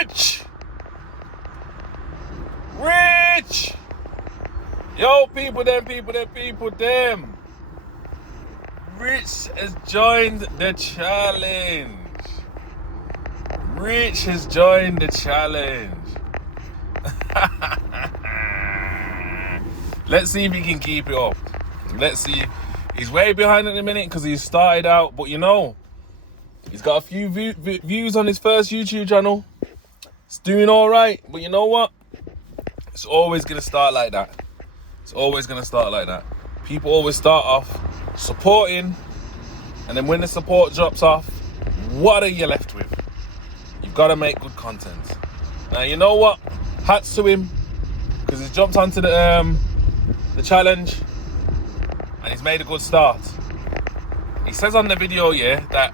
Rich! Rich! Yo, people them. Rich has joined the challenge. Rich has joined the challenge. Let's see if he can keep it up. Let's see. He's way behind at the minute because he started out, but you know, he's got a few views on his first YouTube channel. It's doing all right, but you know what? It's always going to start like that. It's always going to start like that. People always start off supporting, and then when the support drops off, what are you left with? You've got to make good content. Now, you know what? Hats to him, because he's jumped onto the challenge, and he's made a good start. He says on the video, yeah, that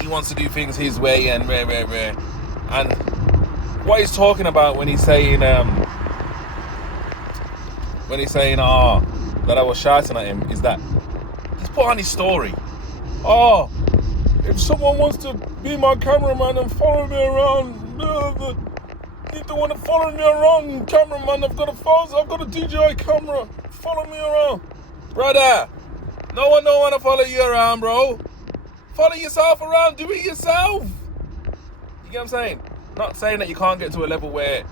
he wants to do things his way and rare. And what he's talking about when he's saying that I was shouting at him is that he's put on his story. Oh, if someone wants to be my cameraman and follow me around, you don't want to follow me around, cameraman. I've got a DJI camera. Follow me around, brother. No one don't want to follow you around, bro. Follow yourself around. Do it yourself. You get what I'm saying? Not saying that you can't get to a level where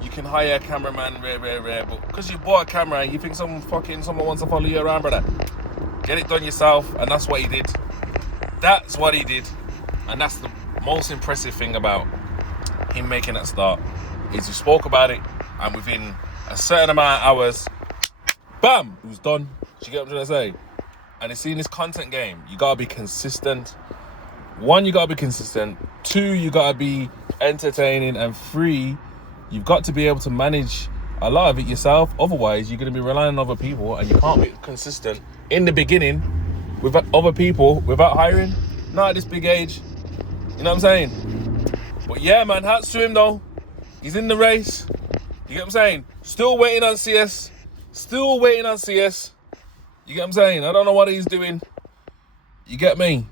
you can hire a cameraman, rare, but because you bought a camera and you think someone wants to follow you around, brother, get it done yourself. And that's what he did. That's what he did. And that's the most impressive thing about him making that start, is he spoke about it, and within a certain amount of hours, bam, it was done. Do you get what I'm trying to say? And it's in this content game, you gotta be consistent. One, you gotta be consistent. Two, you gotta be entertaining. And three, you've got to be able to manage a lot of it yourself. Otherwise, you're gonna be relying on other people, and you can't be consistent in the beginning with other people without hiring. Not at this big age. You know what I'm saying? But yeah, man, hats to him though. He's in the race. You get what I'm saying? Still waiting on CS. You get what I'm saying? I don't know what he's doing. You get me?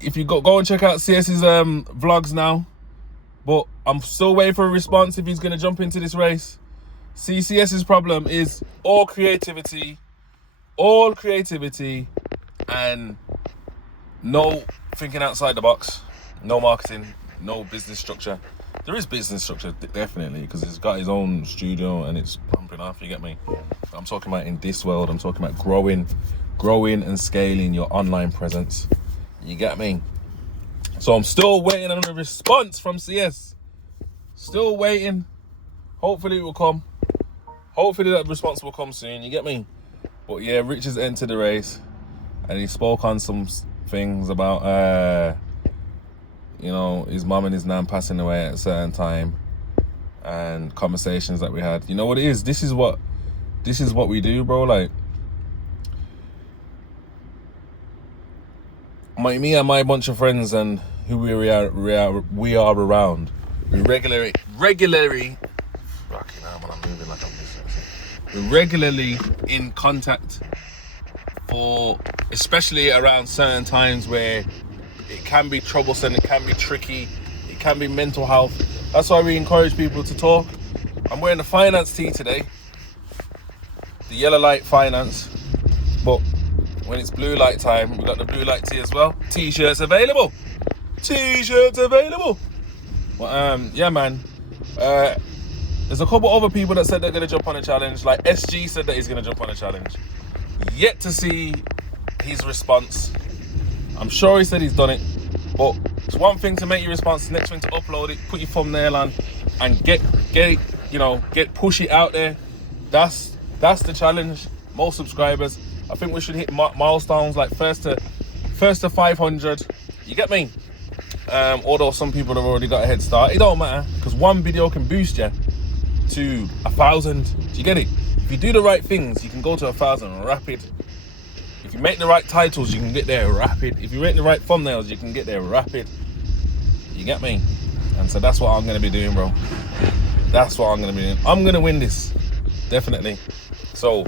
If you go and check out CS's vlogs now. But I'm still waiting for a response if he's going to jump into this race. CS's problem is all creativity, and no thinking outside the box, no marketing, no business structure. There is business structure, definitely, because he's got his own studio and it's pumping off, you get me? I'm talking about in this world, I'm talking about growing and scaling your online presence. You get me? So I'm still waiting on a response from CS. Still waiting. Hopefully it will come. Hopefully that response will come soon, you get me? But yeah, Rich has entered the race, and he spoke on some things about his mum and his nan passing away at a certain time, and conversations that we had. You know what it is? This is what we do, bro. Like, me and my bunch of friends and who we are around, we regularly fucking hell, man, I'm moving like I'm dyslexic. We're regularly in contact, especially around certain times where it can be troublesome, it can be tricky, it can be mental health. That's why we encourage people to talk. I'm wearing the finance tee today, the yellow light finance, but when it's blue light time, we've got the blue light tee as well. T-shirts available. But yeah, man, there's a couple other people that said they're gonna jump on a challenge. Like SG said that he's gonna jump on a challenge. Yet to see his response. I'm sure he said he's done it, but it's one thing to make your response, next thing to upload it, put your thumbnail on, and get push it out there. That's the challenge. More subscribers. I think we should hit milestones like first to 500. You get me? Although some people have already got a head start, it don't matter, because one video can boost you to 1,000. Do you get it? If you do the right things, you can go to 1,000 rapid. If you make the right titles, you can get there rapid. If you make the right thumbnails, you can get there rapid. You get me? And so that's what I'm going to be doing, bro. That's what I'm going to be doing. I'm going to win this. Definitely. So,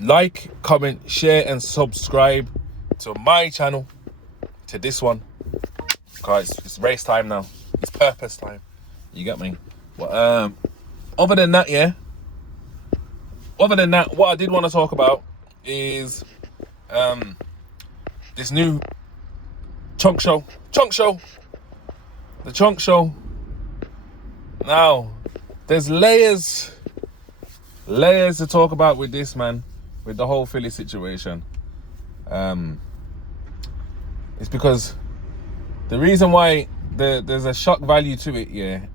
like, comment, share, and subscribe to my channel, to this one. Cause it's race time now. It's purpose time. You get me? But other than that, what I did want to talk about is this new Chunkz Show. The Chunkz Show. Now, there's layers to talk about with this, man, with the whole Philly situation. It's because the reason why there's a shock value to it,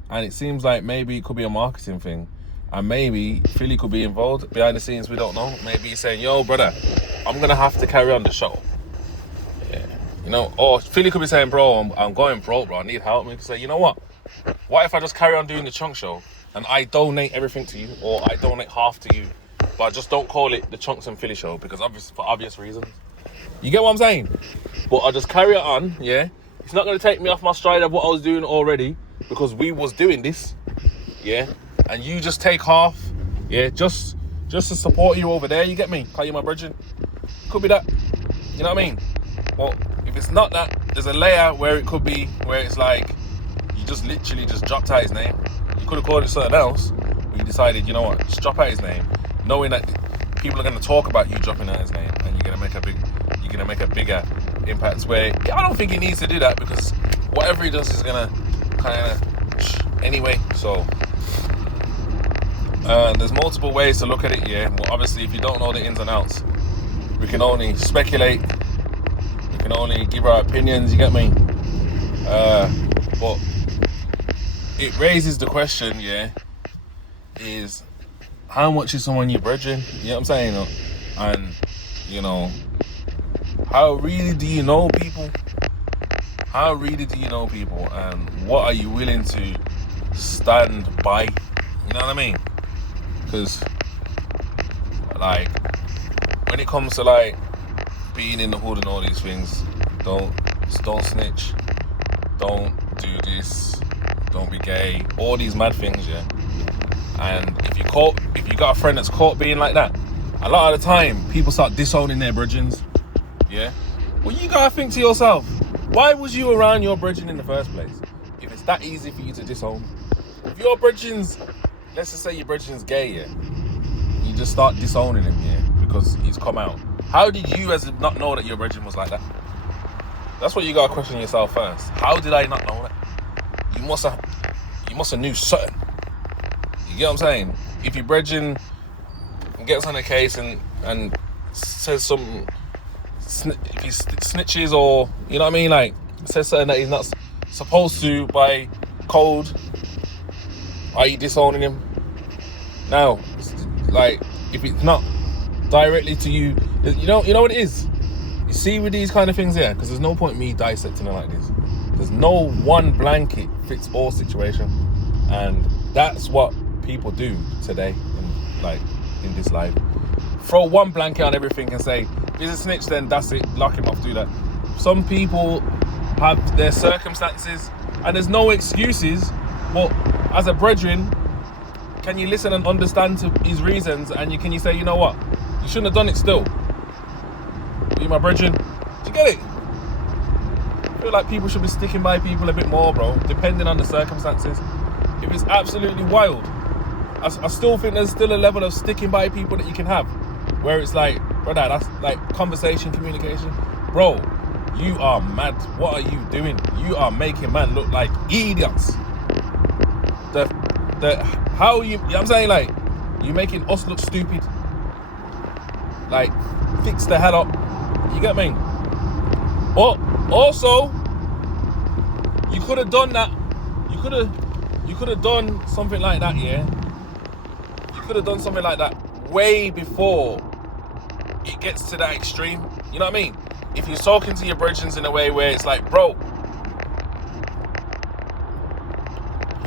and it seems like maybe it could be a marketing thing, and maybe Philly could be involved behind the scenes, we don't know. Maybe he's saying, yo, brother, I'm gonna have to carry on the show. You know, or Philly could be saying, bro, I'm going broke, bro, I need help. Me to say, you know what if I just carry on doing the Chunkz Show and I donate everything to you, or I donate half to you, but I just don't call it the Chunkz and Philly Show because for obvious reasons. You get what I'm saying? But I just carry it on, It's not going to take me off my stride of what I was doing already, because we was doing this, and you just take half, just to support you over there, you get me? Call you my brethren. Could be that, you know what I mean? Well, if it's not that, there's a layout where it could be, where it's like, you just literally just dropped out his name. You could have called it something else, but you decided, you know what, just drop out his name, knowing that people are going to talk about you dropping out his name, and you're going to make a bigger impact. Where I don't think he needs to do that, because whatever he does is going to kind of anyway. So there's multiple ways to look at it. Well, obviously, if you don't know the ins and outs, we can only speculate. We can only give our opinions. You get me? But it raises the question, is how much is someone your brethren? You know what I'm saying? And, you know, how really do you know people? How really do you know people? And what are you willing to stand by? You know what I mean? Because, like, when it comes to, like, being in the hood and all these things, don't snitch. Don't do this. Don't be gay. All these mad things, And if you got a friend that's caught being like that, a lot of the time people start disowning their brethrens. Well, you gotta think to yourself, why was you around your brethren in the first place? If it's that easy for you to disown. If your brethren's, let's just say your brethren's gay, you just start disowning him, because he's come out. How did you not know that your brethren was like that? That's what you gotta question yourself first. How did I not know that? You must have knew something. You get what I'm saying? If your brethren gets on a case and says something, if he snitches, or, you know what I mean, like, says something that he's not supposed to by code, are you disowning him? Now, like, if it's not directly to you, you know what it is? You see with these kind of things here, because there's no point me dissecting it like this. There's no one blanket fits all situation, and that's what people do today in this life. Throw one blanket on everything and say, if he's a snitch, then that's it, lock him off, do that. Some people have their circumstances, and there's no excuses, but as a brethren, can you listen and understand to his reasons, and can you say, you know what, you shouldn't have done it still. Be my brethren. Do you get it? I feel like people should be sticking by people a bit more, bro, depending on the circumstances. If it's absolutely wild, I still think there's still a level of sticking by people that you can have, where it's like, brother, that's like conversation, communication. Bro, you are mad. What are you doing? You are making man look like idiots. How you know what I'm saying? Like, you're making us look stupid. Like, fix the hell up. You get me? But also, you could have done that. You could have done something like that, You could have done something like that way before it gets to that extreme. You know what I mean? If you're talking to your brethren in a way where it's like, bro,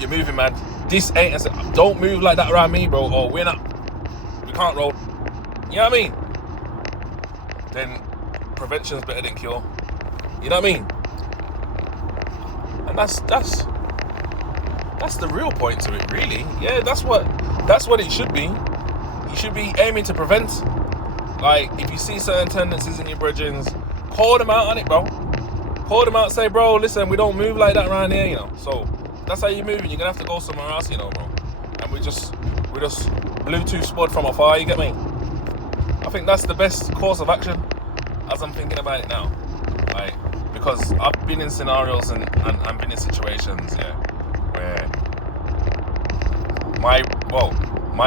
you're moving, man. This ain't, don't move like that around me, bro, or we can't roll. You know what I mean? Then prevention's better than cure. You know what I mean? And that's the real point to it, really. Yeah, that's what it should be. You should be aiming to prevent. Like, if you see certain tendencies in your brethren, call them out on it, bro. call them out, say, bro, listen, we don't move like that around here, you know. So that's how you move, and you're gonna have to go somewhere else, you know, bro. And we just Bluetooth spud from afar, you get me? I think that's the best course of action as I'm thinking about it now. Like, because I've been in scenarios and been in situations, yeah, where my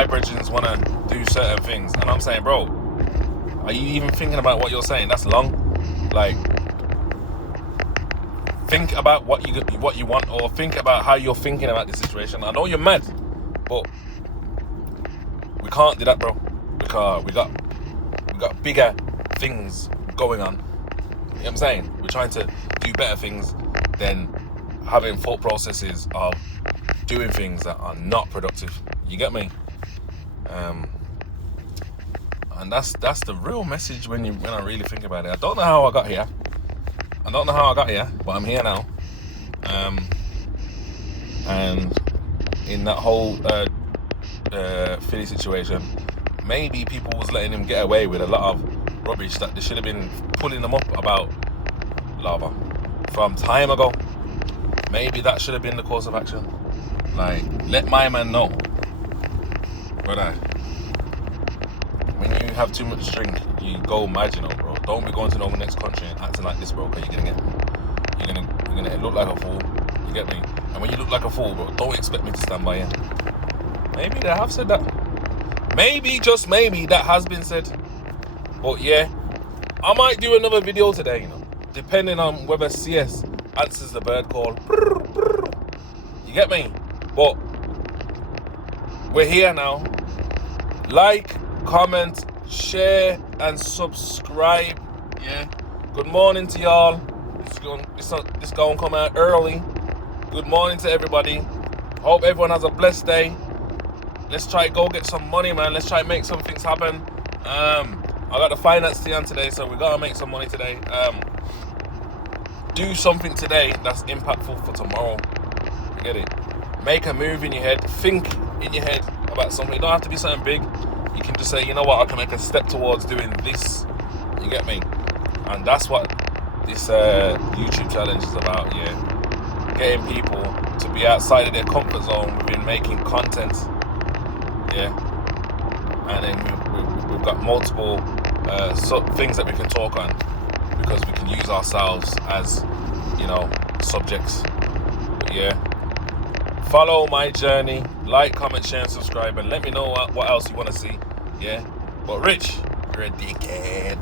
brethrens want to do certain things, and I'm saying, bro, are you even thinking about what you're saying? That's long. Like, think about what you want, or think about how you're thinking about the situation. I know you're mad, but we can't do that, bro, because we got bigger things going on. You know what I'm saying? We're trying to do better things than having thought processes of doing things that are not productive. You get me? And that's the real message when I really think about it. I don't know how I got here, but I'm here now. And in that whole Philly situation, maybe people was letting him get away with a lot of rubbish that they should have been pulling them up about lava from time ago. Maybe that should have been the course of action. Like, let my man know, brother. When you have too much drink, you go mad, you know, bro. Don't be going to the next country and acting like this, bro, because you're gonna look like a fool. You get me? And when you look like a fool, bro, don't expect me to stand by you. Maybe they have said that. Maybe, just maybe, that has been said. But yeah, I might do another video today, you know, depending on whether CS answers the bird call. You get me? But we're here now. Like, comment, share, and subscribe. Yeah. Good morning to y'all. This gonna come out early. Good morning to everybody. Hope everyone has a blessed day. Let's try to go get some money, man. Let's try to make some things happen. I got the finance team today, so we gotta make some money today. Do something today that's impactful for tomorrow. You get it? Make a move in your head. Think in your head about something. It don't have to be something big. You can just say, you know what, I can make a step towards doing this. You get me? And that's what this YouTube challenge is about, yeah. Getting people to be outside of their comfort zone within making content, yeah. And then we've got multiple things that we can talk on, because we can use ourselves as, you know, subjects. But yeah, follow my journey, like, comment, share, and subscribe, and let me know what else you want to see. Yeah, but Rich, you're a dickhead.